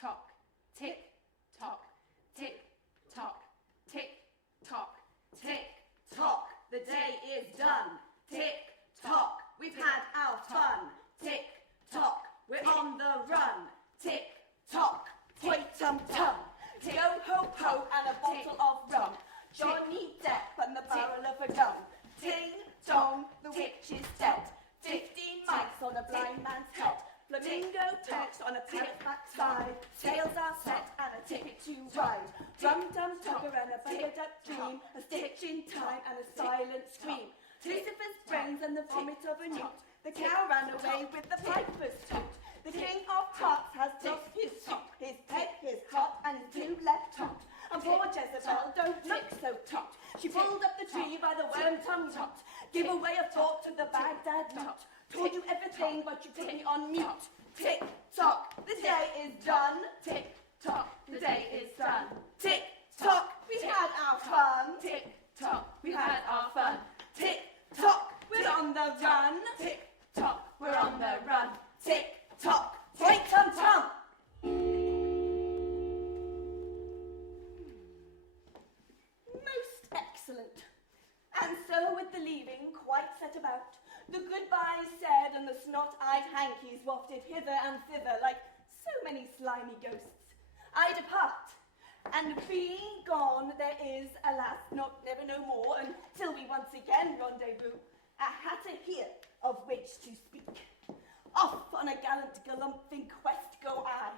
tock, tick, tock, tick, tock, tick, tock, tick, tock, the day is done. Tick, tock, we've had our fun. Tick, tock, we're on the run. Tick, tock, hoy-tum-tum. Yo-ho-ho and a bottle of rum. Johnny Depp and the barrel of a gun. Ting-tong, the witch is dead. 15 mics on a blind man's head. Flamingo perched on a parrot's backside. Sails are set and a ticket to ride. Dum-dum tugger and a buttered-up dream. A stitch in time and a silent scream. Lucifer's friends and the vomit of a newt. The cow ran away with the piper's toot. The king of hearts has lost his suit, his head, his heart, and his two left tot. And poor Jezebel, don't look so tot. She pulled up the tree by the worm-tongue tot. Give away a thought to the Baghdad lot. Told you everything, but you put me on mute. Tick tock, the day is done. Tick tock, the day is done. Tick tock, we had our fun. Tick tock, we had our fun. Tick tock, we're on the run. Tick tock, we're on the run. Tick tock, hoy-tum-tum. Most excellent. And so with the leaving quite set about, the goodbyes said and the snot-eyed hankies wafted hither and thither like so many slimy ghosts, I depart. And being gone, there is, alas, not never no more, until we once again rendezvous, a hatter here of which to speak. Off on a gallant galumphing quest go I,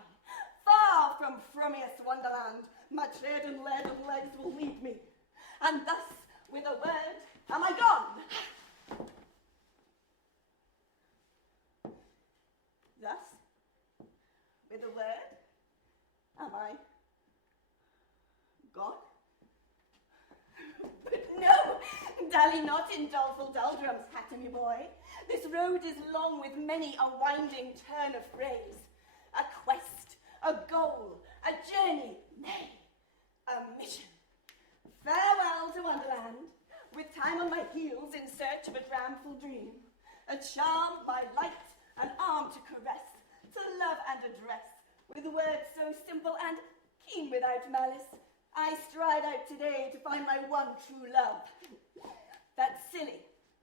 far from frumious Wonderland, my tread and lead and legs will lead me, and thus, with a word, am I gone. Thus, with a word, am I gone? But no, dally not in doleful doldrums, hatter me boy. This road is long with many a winding turn of phrase. A quest, a goal, a journey, nay, a mission. Farewell to Wonderland, with time on my heels in search of a dramful dream. A charm, my light, an arm to caress, to love and address, with words so simple and keen without malice. I stride out today to find my one true love. That silly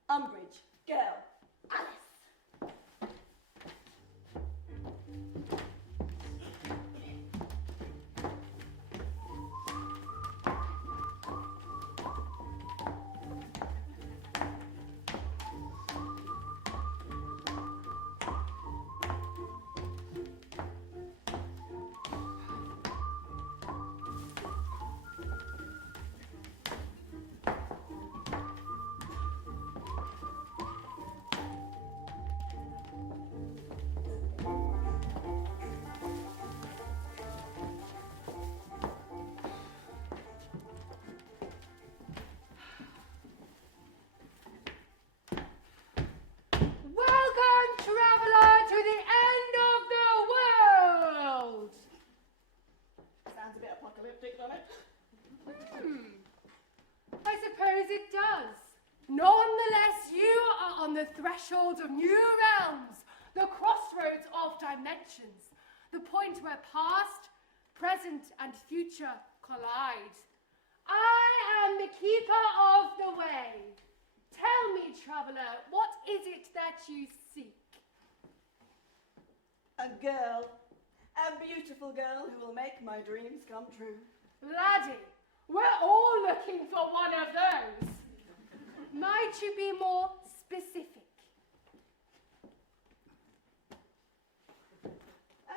Umbridge girl, Alice. Threshold of new realms, the crossroads of dimensions, the point where past, present, and future collide. I am the keeper of the way. Tell me, traveller, what is it that you seek? A girl, a beautiful girl who will make my dreams come true. Laddie, we're all looking for one of those. Might you be more specific?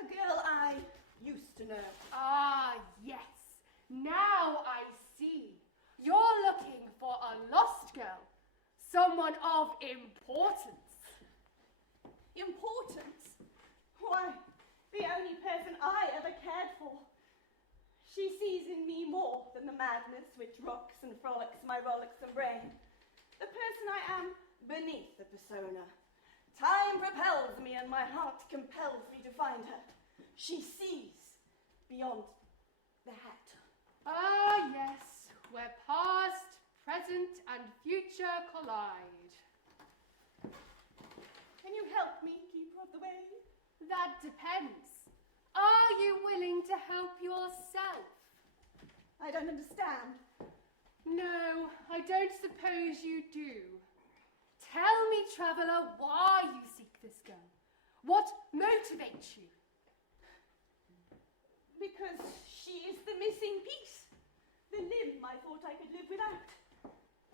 A girl I used to know. Ah, yes. Now I see. You're looking for a lost girl. Someone of importance. Importance? Why, the only person I ever cared for. She sees in me more than the madness which rocks and frolics my rollicksome brain. The person I am beneath the persona. Time propels me and my heart compels me to find her. She sees beyond the hat. Ah, yes, where past, present, and future collide. Can you help me, keeper of the way? That depends. Are you willing to help yourself? I don't understand. No, I don't suppose you do. Tell me, traveller, why you seek this girl. What motivates you? Because she is the missing piece. The limb I thought I could live without.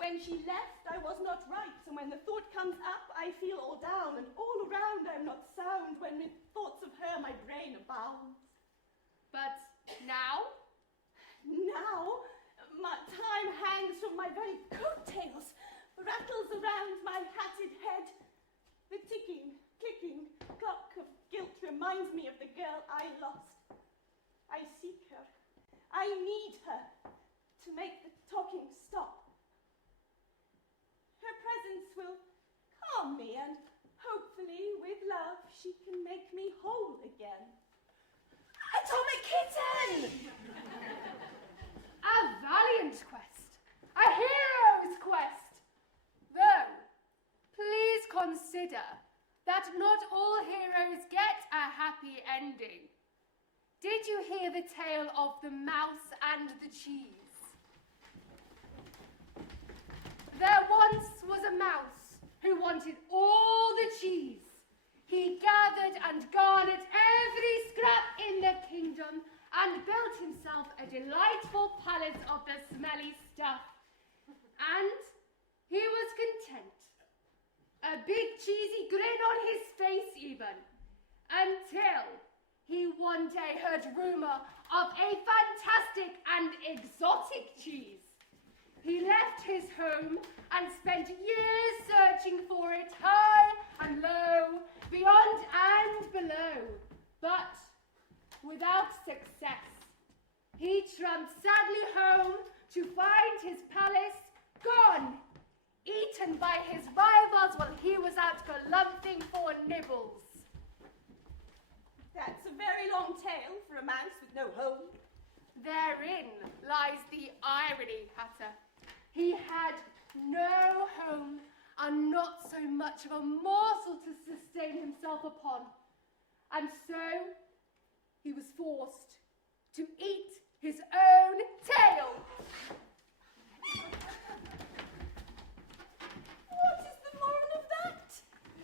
When she left, I was not right, and when the thought comes up, I feel all down, and all around I'm not sound. When with thoughts of her my brain abounds. But now? Now, my time hangs from my very coattails, rattles around my hatted head. The ticking, clicking clock of guilt reminds me of the girl I lost. I seek her. I need her to make the talking stop. Her presence will calm me, and hopefully, with love, she can make me whole again. Atomic Kitten! A valiant quest, a hero's quest. Though, please consider that not all heroes get a happy ending. Did you hear the tale of the mouse and the cheese? There once was a mouse who wanted all the cheese. He gathered and garnered every scrap in the kingdom and built himself a delightful palace of the smelly stuff. And he was content. A big cheesy grin on his face even, until he one day heard rumour of a fantastic and exotic cheese. He left his home and spent years searching for it high and low, beyond and below, but without success. He tramped sadly home to find his palace gone, eaten by his rivals while he was out galumphing for nibbles. That's a very long tale for a mouse with no home. Therein lies the irony, Hatter. He had no home and not so much of a morsel to sustain himself upon. And so he was forced to eat his own tail. What is the moral of that?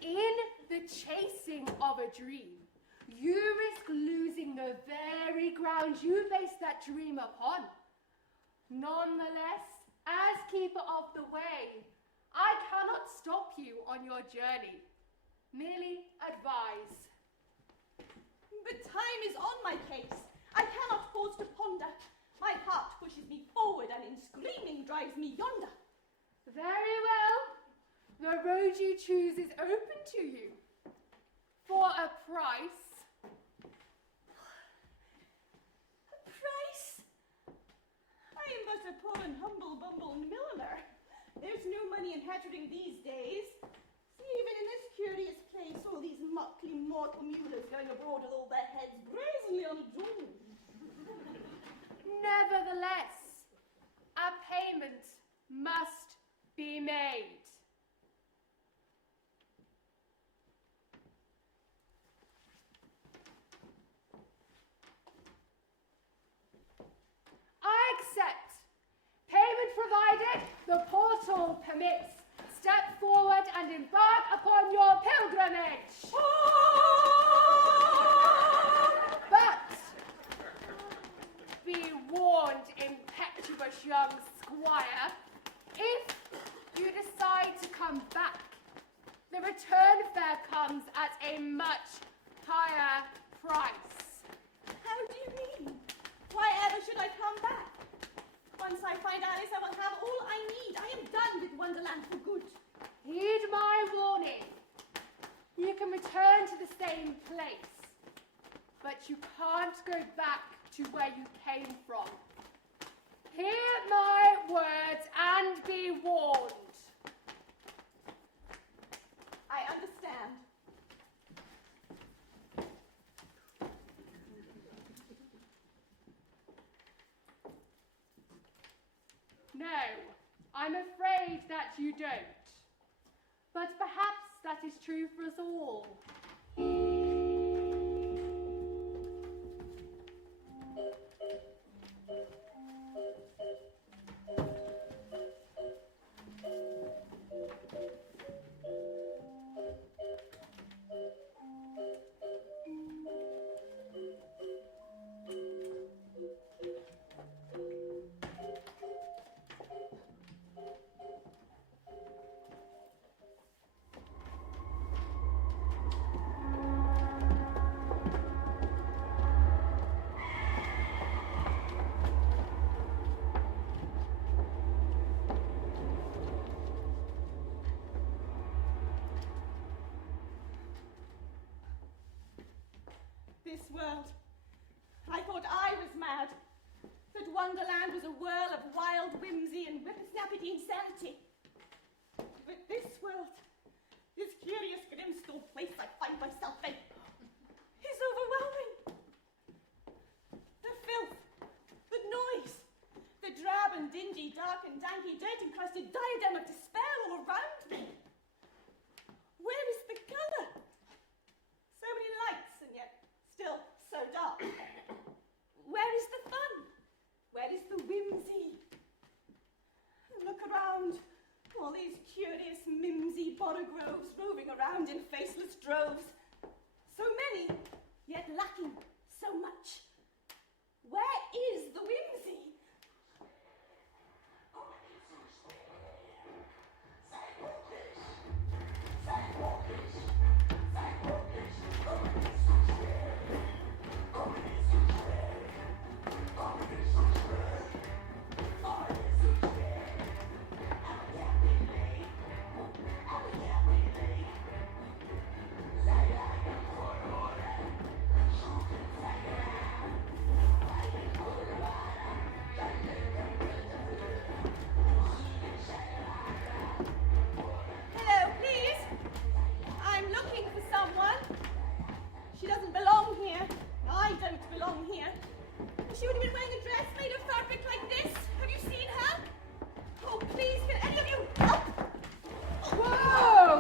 In the chasing of a dream, you risk losing the very ground you base that dream upon. Nonetheless, as keeper of the way, I cannot stop you on your journey, merely advise. But time is on my case. I cannot pause to ponder. My heart pushes me forward and in screaming drives me yonder. Very well. The road you choose is open to you. For a price. A price? I am but a poor and humble bumble milliner. There's no money in hattering these days. See, even in this curious place, all these motley mortal mulers going abroad with all their heads brazenly unadorned. Nevertheless, a payment must be made. I accept. Payment provided, the portal permits. Step forward and embark upon your pilgrimage. But be warned, impetuous young squire, if you decide to come back, the return fare comes at a much higher price. How do you mean? Why ever should I come back? Once I find Alice, I will have all I need. I am done with Wonderland for good. Heed my warning. You can return to the same place, but you can't go back to where you came from. Hear my words and be warned. I understand. No, I'm afraid that you don't. But perhaps that is true for us all. this world. I thought I was mad, that Wonderland was a whirl of wild whimsy and whippersnappity insanity. But this world, this curious grim-stalled place I find myself in, is overwhelming. The filth, the noise, the drab and dingy, dark and danky, dirt-encrusted diadem of despair all around me. Where is the colour? So many lights and yet still so dark. Where is the fun? Where is the whimsy? Look around. All these curious, mimsy borogroves roving around in faceless droves. So many, yet lacking so much. Where is the whimsy? She doesn't belong here. I don't belong here. She would have been wearing a dress made of fabric like this. Have you seen her? Oh, please, can any of you help? Whoa!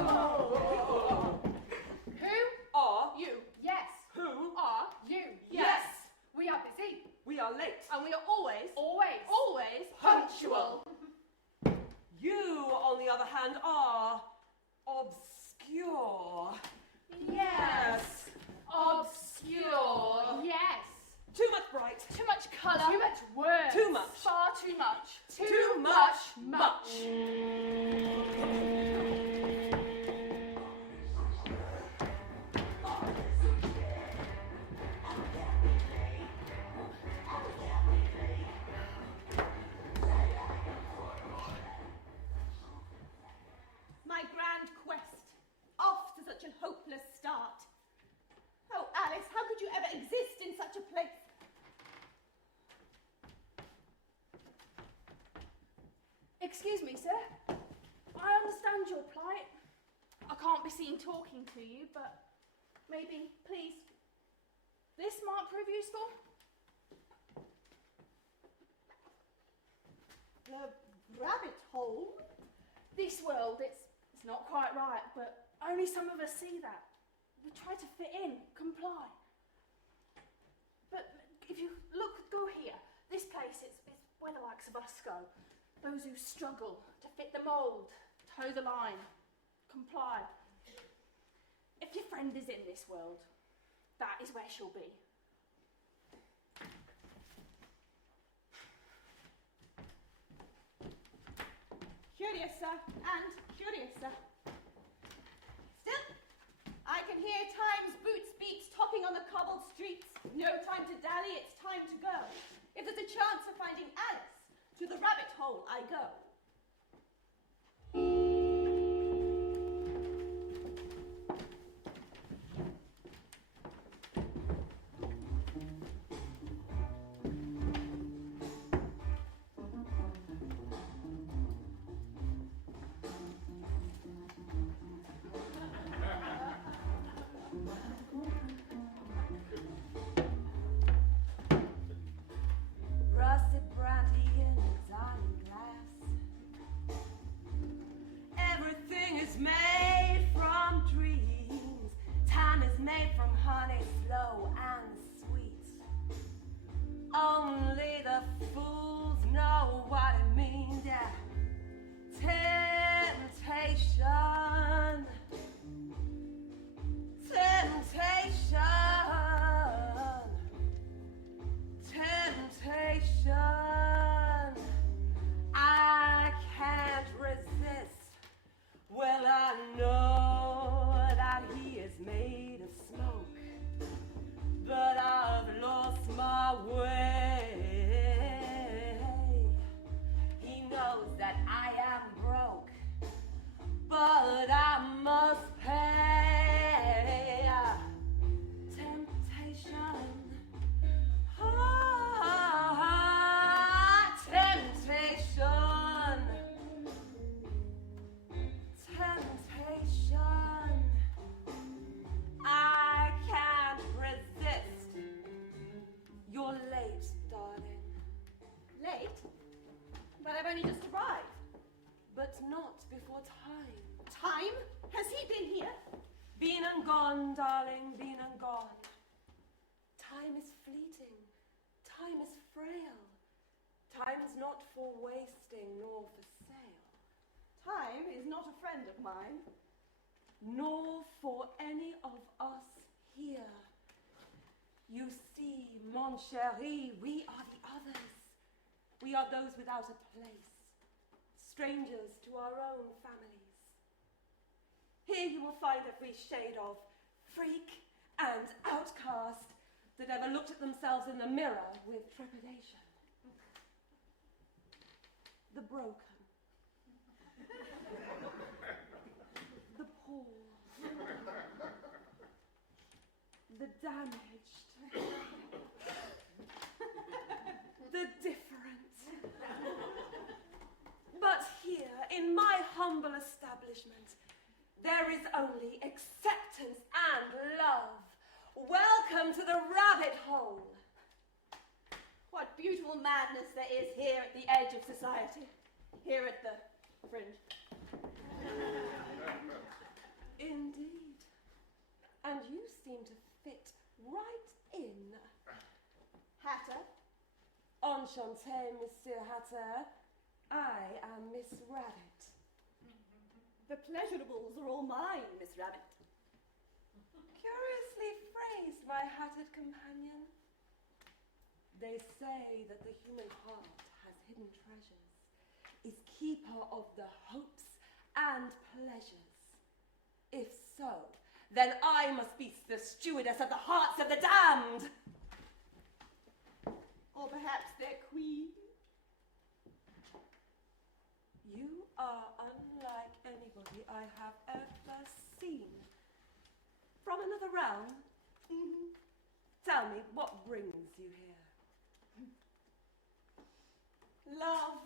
Who Are you? Yes. Who? Are you? Yes. We are busy. We are late. And we are always Punctual. You, on the other hand, are obscure. Yes. Obscure. Yes. Too much bright. Too much colour. Too much words. Too much. Far too much. Too much. My grand quest, off to such a hopeless start. Oh, Alice, how could you ever exist in such a place? Excuse me, sir. I understand your plight. I can't be seen talking to you, but maybe, please, this might prove useful. The rabbit hole? This world, it's not quite right, but only some of us see that. We try to fit in, comply. But if you go here, this place, it's where the likes of us go. Those who struggle to fit the mould, toe the line, comply. If your friend is in this world, that is where she'll be. Curiouser and curiouser. Still, I can hear time's boots beats topping on the cobbled streets. No time to dally, it's time to go. If there's a chance of finding Alice, to the rabbit hole I go. Rusted brandy in a dining glass. gone, darling, been and gone. Time is fleeting, time is frail. Time's not for wasting nor for sale. Time is not a friend of mine. Nor for any of us here. You see, mon chéri, we are the others. We are those without a place, strangers to our own families. Here you will find every shade of freak and outcast that ever looked at themselves in the mirror with trepidation. The broken, the poor, the damaged, the different. But here, in my humble establishment, there is only acceptance and love. Welcome to the rabbit hole. What beautiful madness there is here at the edge of society, here at the Fringe. Indeed. And you seem to fit right in. Hatter? Enchanté, Monsieur Hatter. I am Miss Rabbit. The pleasurables are all mine, Miss Rabbit. Curiously phrased, my hatted companion. They say that the human heart has hidden treasures, is keeper of the hopes and pleasures. If so, then I must be the stewardess of the hearts of the damned. Or perhaps their queen. You are unlike anybody I have ever seen. From another realm? Mm-hmm. Tell me, what brings you here? Love.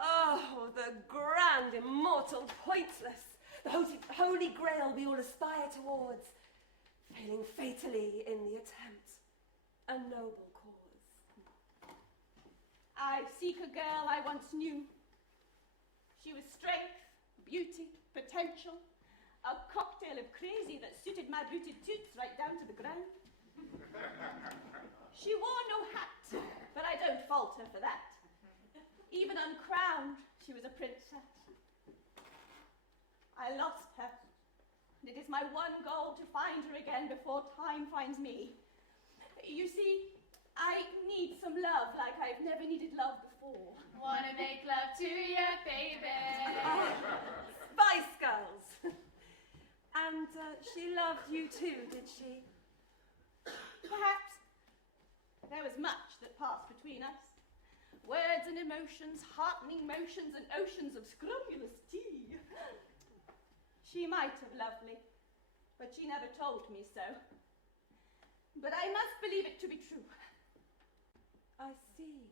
Oh, the grand, immortal, pointless, the holy grail we all aspire towards, failing fatally in the attempt. A noble cause. I seek a girl I once knew. She was strength, beauty, potential, a cocktail of crazy that suited my booted toots right down to the ground. She wore no hat, but I don't fault her for that. Even uncrowned, she was a princess. I lost her, and it is my one goal to find her again before time finds me. You see, I need some love like I've never needed love before. Wanna make love to you, baby. Spice Girls! And she loved you too, did she? Perhaps. There was much that passed between us. Words and emotions, heartening motions, and oceans of scrupulous tea. She might have loved me, but she never told me so. But I must believe it to be true. I see.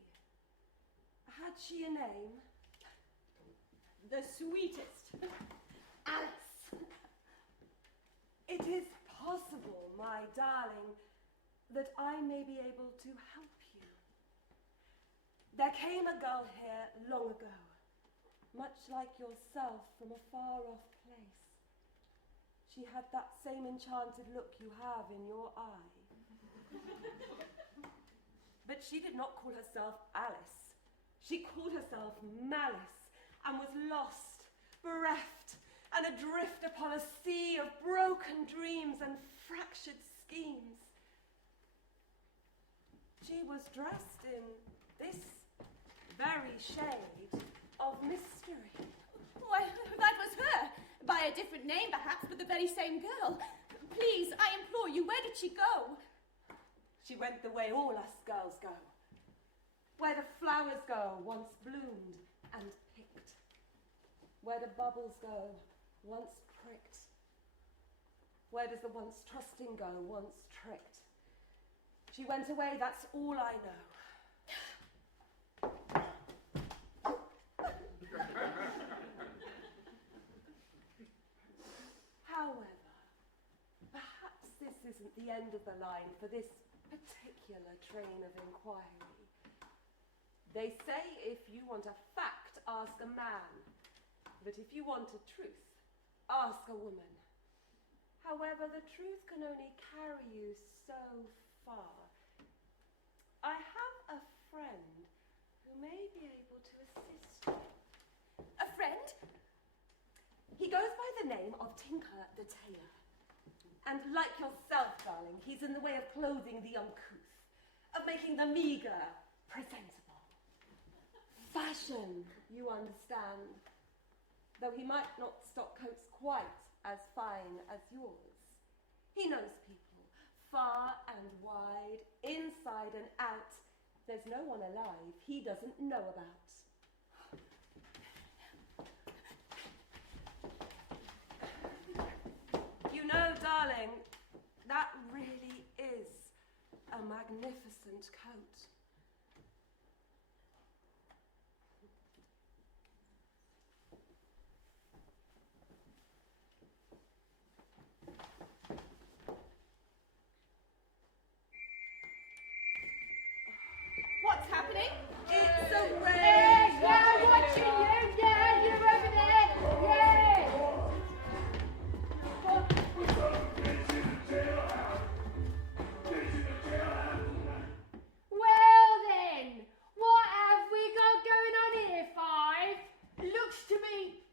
Had she a name? The sweetest. Alice. It is possible, my darling, that I may be able to help you. There came a girl here long ago, much like yourself from a far-off place. She had that same enchanted look you have in your eye. But she did not call herself Alice. She called herself Malice, and was lost, bereft, and adrift upon a sea of broken dreams and fractured schemes. She was dressed in this very shade of mystery. Why, that was her. By a different name, perhaps, but the very same girl. Please, I implore you, where did she go? She went the way all us girls go, where the flowers go, once bloomed and picked, where the bubbles go, once pricked. Where does the once trusting go, once tricked? She went away, that's all I know. However, perhaps this isn't the end of the line for this particular train of inquiry. They say if you want a fact, ask a man. But if you want a truth, ask a woman. However, the truth can only carry you so far. I have a friend who may be able to assist you. A friend? He goes by the name of Tinker the Tailor. And like yourself, darling, he's in the way of clothing the uncouth, of making the meagre presentable. Fashion, you understand. Though he might not stock coats quite as fine as yours. He knows people, far and wide, inside and out. There's no one alive he doesn't know about. You know, darling, that really is a magnificent coat. What's happening? It's a rain! Yeah, I'm watching you! Yeah, you over there! Yeah! Well then, what have we got going on here, Five? Looks to me,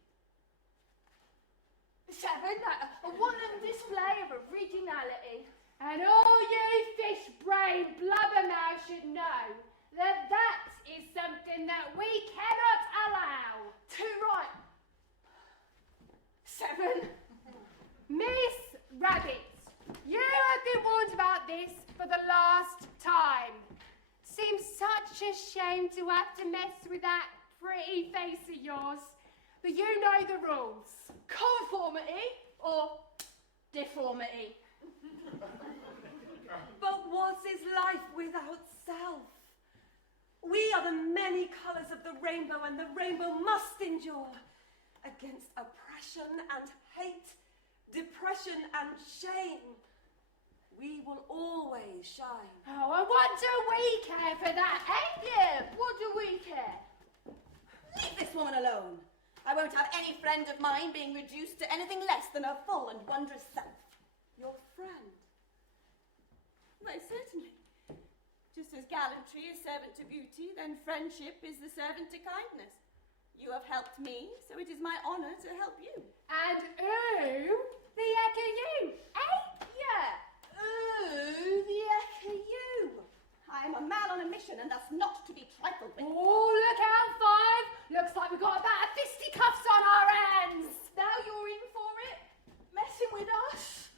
Seven, a wonderful display of originality. And all you fish-brained blubbermouths should know that that is something that we cannot allow. Too right. Seven. Miss Rabbit, you have been warned about this for the last time. Seems such a shame to have to mess with that pretty face of yours, but you know the rules. Conformity or deformity? But what is life without self? We are the many colours of the rainbow, and the rainbow must endure against oppression and hate, depression and shame. We will always shine. Oh, and what do we care for that, eh? Yeah, what do we care? Leave this woman alone. I won't have any friend of mine being reduced to anything less than her full and wondrous self. Your friend? Why, certainly. Just as gallantry is servant to beauty, then friendship is the servant to kindness. You have helped me, so it is my honour to help you. And who the heck are you, eh? Yeah. Ooh, the heck are you? I am a man on a mission, and thus not to be trifled with. Oh, look out, Five! Looks like we've got about fisticuffs on our hands. Now you're in for it? Messing with us?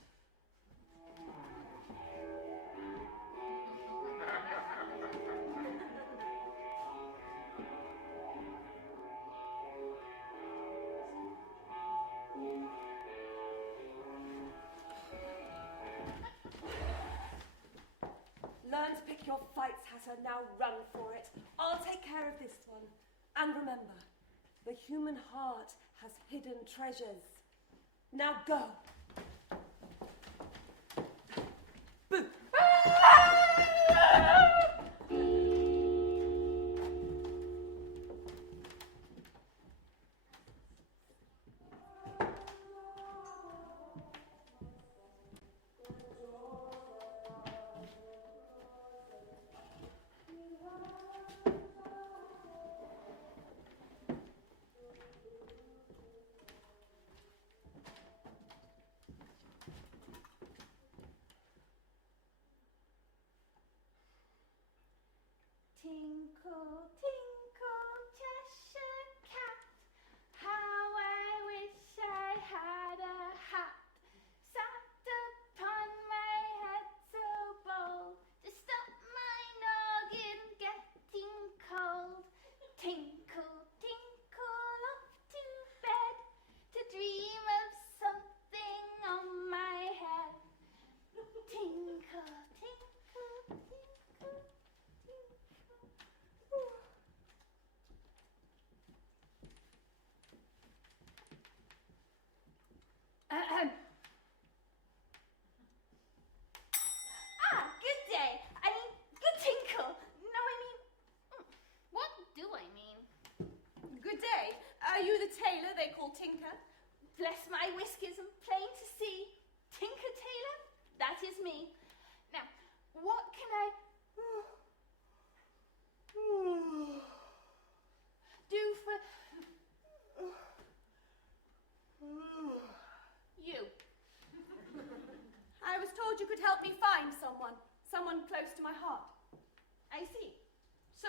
Learn to pick your fights, Hatter. Now run for it. I'll take care of this one. And remember, the human heart has hidden treasures. Now go. Boo! Tinkle, tinkle, Cheshire cat, how I wish I had a hat, sat upon my head so bold, to stop my noggin getting cold. Tinkle, tinkle, off to bed, to dream of something on my head. Tinkle, tinkle, tinkle, tinkle. help me find someone close to my heart. I see. So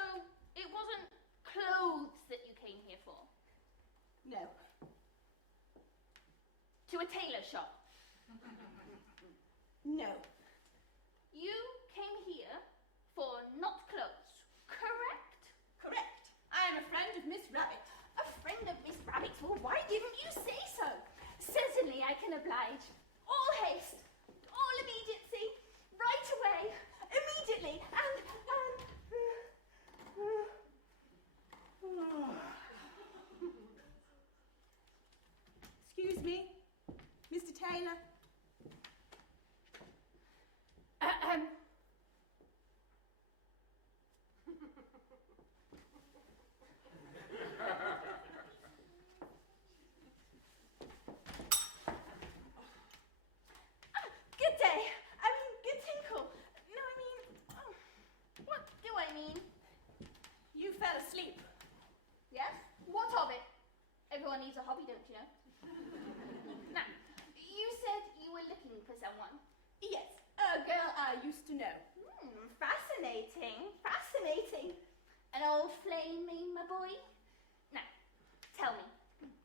it wasn't clothes that you came here for? No. To a tailor shop? No. You came here for not clothes, correct? Correct. I am a friend of Miss Rabbit. A friend of Miss Rabbit's? Well, why didn't you say so? Certainly I can oblige. All haste, all immediacy, right away, immediately, and... Excuse me, Mr. Taylor. Good day. Good tinkle. No, what do I mean? You fell asleep. Yes? What of it? Everyone needs a hobby, don't you know? Now, you said you were looking for someone. Yes, a girl I used to know. Fascinating, fascinating. An old flame, my boy? Now, tell me,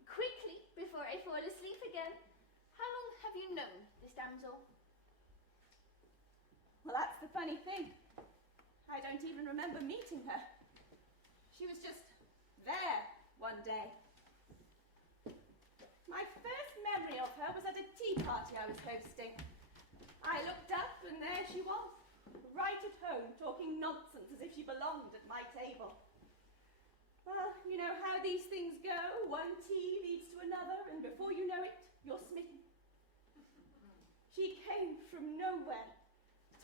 quickly, before I fall asleep again, how long have you known this damsel? Well, that's the funny thing. I don't even remember meeting her. She was just there one day. My first memory of her was at a tea party I was hosting. I looked up and there she was, right at home, talking nonsense as if she belonged at my table. Well, you know how these things go. One tea leads to another, and before you know it, you're smitten. She came from nowhere,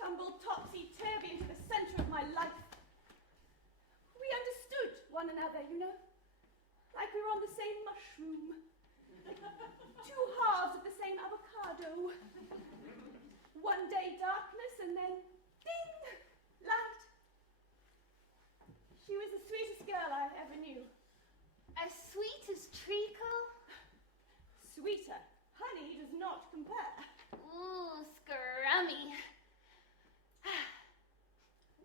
tumbled topsy-turvy into the centre of my life. We understood one another, you know, like we were on the same mushroom. Two halves of the same avocado. One day darkness and then ding, light. She was the sweetest girl I ever knew. As sweet as treacle? Sweeter. Honey does not compare. Ooh, scrummy.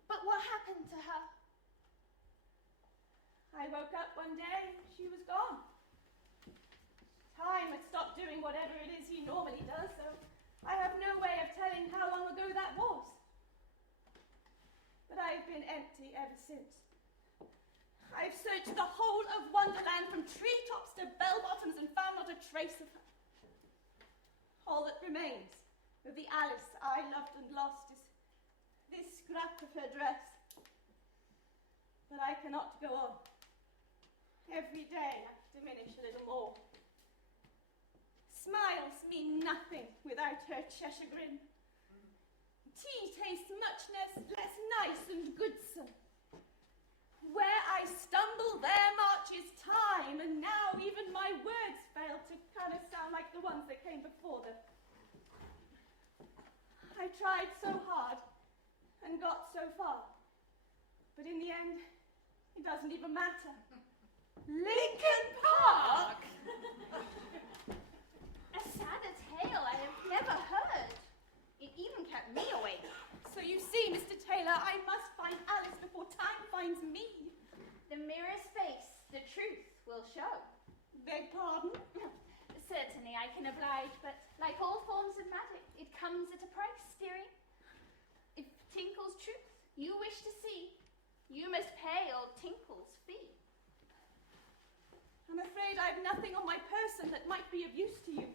But what happened to her? I woke up one day, she was gone. Time had stopped doing whatever it is he normally does, so I have no way of telling how long ago that was. But I've been empty ever since. I've searched the whole of Wonderland from treetops to bell-bottoms and found not a trace of her. All that remains of the Alice I loved and lost is this scrap of her dress. But I cannot go on. Every day I diminish a little more. Smiles mean nothing without her Cheshire grin. Tea tastes much less nice and goodsome. Where I stumble, there marches time, and now even my words fail to kind of sound like the ones that came before them. I tried so hard and got so far, but in the end, it doesn't even matter. Lincoln Park! A sadder tale I have never heard. It even kept me awake. So you see, Mr. Taylor, I must find Alice before time finds me. The mirror's face, the truth will show. Beg pardon? Certainly I can oblige, but like all forms of magic, it comes at a price, dearie. If Tinkle's truth you wish to see, you must pay old Tinkle's fee. I'm afraid I've nothing on my person that might be of use to you.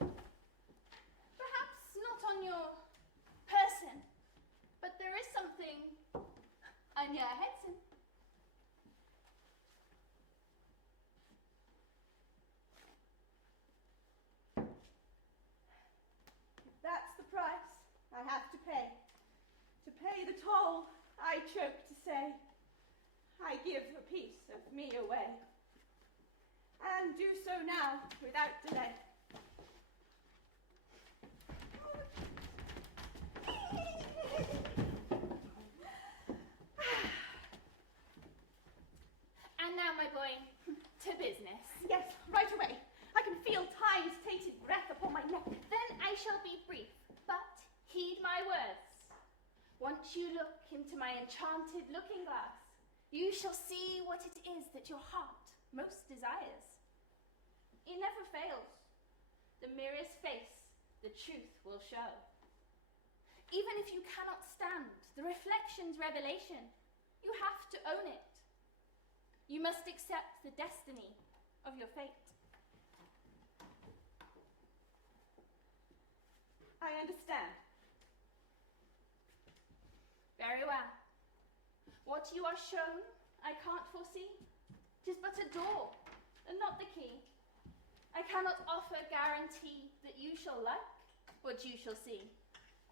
Perhaps not on your person, but there is something on your headson. That's the price I have to pay. To pay the toll, I choke to say, I give a piece of me away. And do so now without delay. And now, my boy, to business. Yes, right away. I can feel time's tainted breath upon my neck. Then I shall be brief, but heed my words. look into my enchanted looking glass, you shall see what it is that your heart most desires. It never fails. The mirror's face, the truth will show. Even if you cannot stand the reflection's revelation, you have to own it. You must accept the destiny of your fate. I understand. Very well. What you are shown, I can't foresee. 'Tis but a door, and not the key. I cannot offer guarantee that you shall like what you shall see.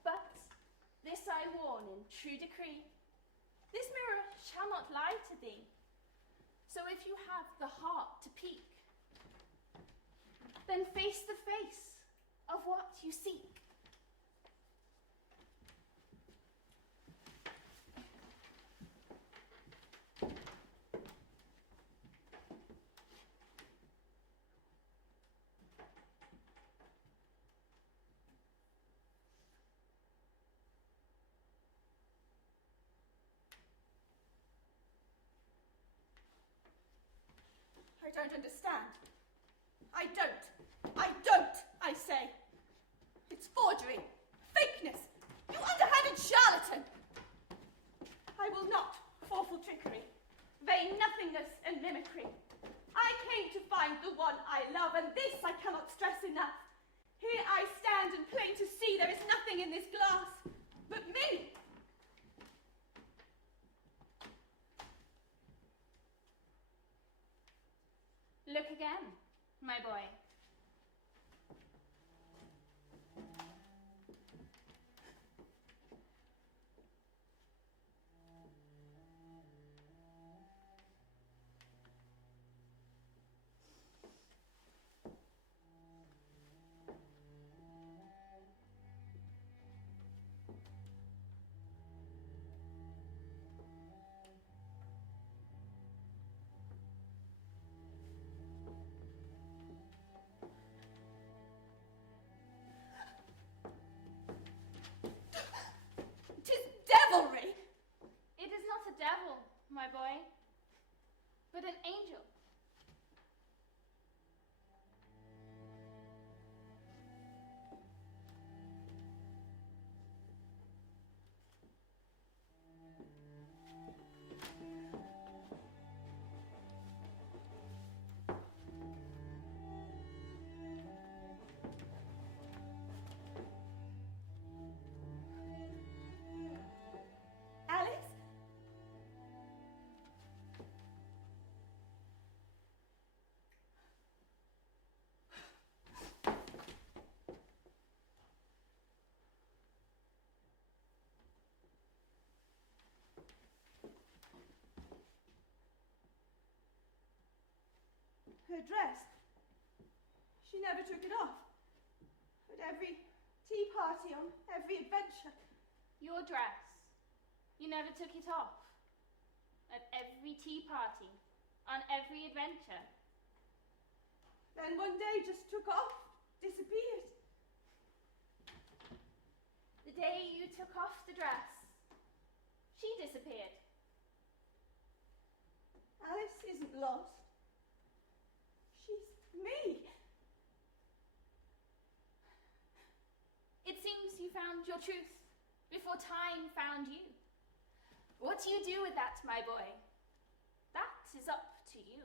But this I warn in true decree. This mirror shall not lie to thee. So if you have the heart to peek, then face the face of what you seek. I don't understand. I don't, I say. It's forgery, fakeness, you underhanded charlatan. I will not fall for trickery, vain nothingness and mimicry. I came to find the one I love, and this I cannot stress enough. Here I stand, and plain to see there is nothing in this glass but me. Look again, my boy. Devilry! It is not a devil, my boy, but an angel. Alice? Her dress. She never took it off. At every tea party, on every adventure. Your dress. You never took it off. At every tea party, on every adventure. Then one day just took off, disappeared. The day you took off the dress, she disappeared. Alice isn't lost. She's me. It seems you found your truth before time found you. What you do with that, my boy, that is up to you.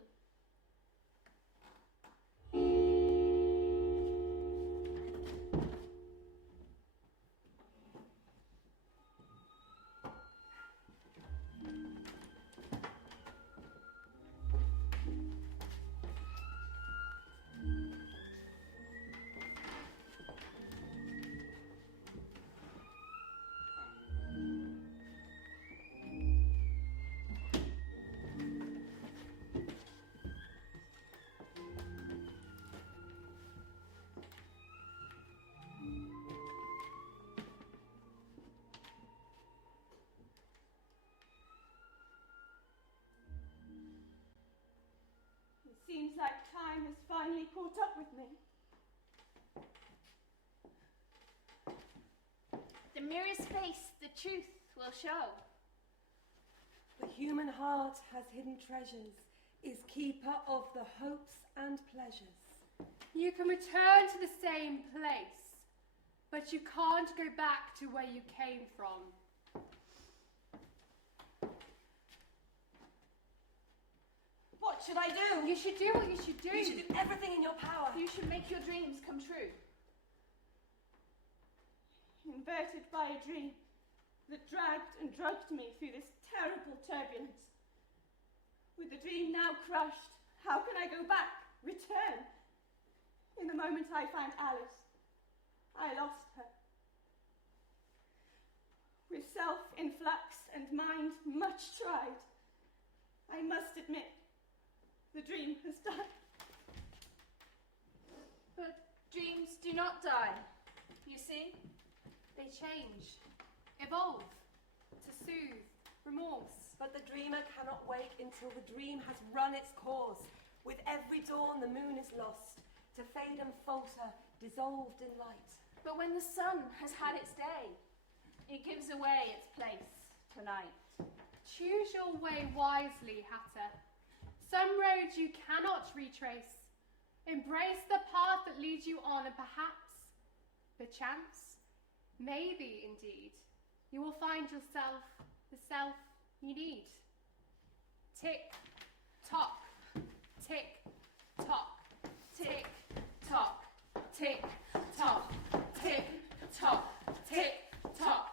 Seems like time has finally caught up with me. The mirror's face, the truth will show. The human heart has hidden treasures, is keeper of the hopes and pleasures. You can return to the same place, but you can't go back to where you came from. What should I do? You should do what you should do. You should do everything in your power. You should make your dreams come true. Inverted by a dream that dragged and drugged me through this terrible turbulence. With the dream now crushed, how can I go back, return? In the moment I found Alice, I lost her. With self in flux and mind much tried, I must admit, the dream has died. But dreams do not die, you see? They change, evolve, to soothe remorse. But the dreamer cannot wake until the dream has run its course. With every dawn the moon is lost, to fade and falter, dissolved in light. But when the sun has had its day, it gives away its place tonight. Choose your way wisely, Hatter. Some roads you cannot retrace. Embrace the path that leads you on, and perchance, maybe indeed, you will find yourself the self you need. Tick, tock, tick, tock, tick, tock, tick, tock, tick, tock, tick, tock.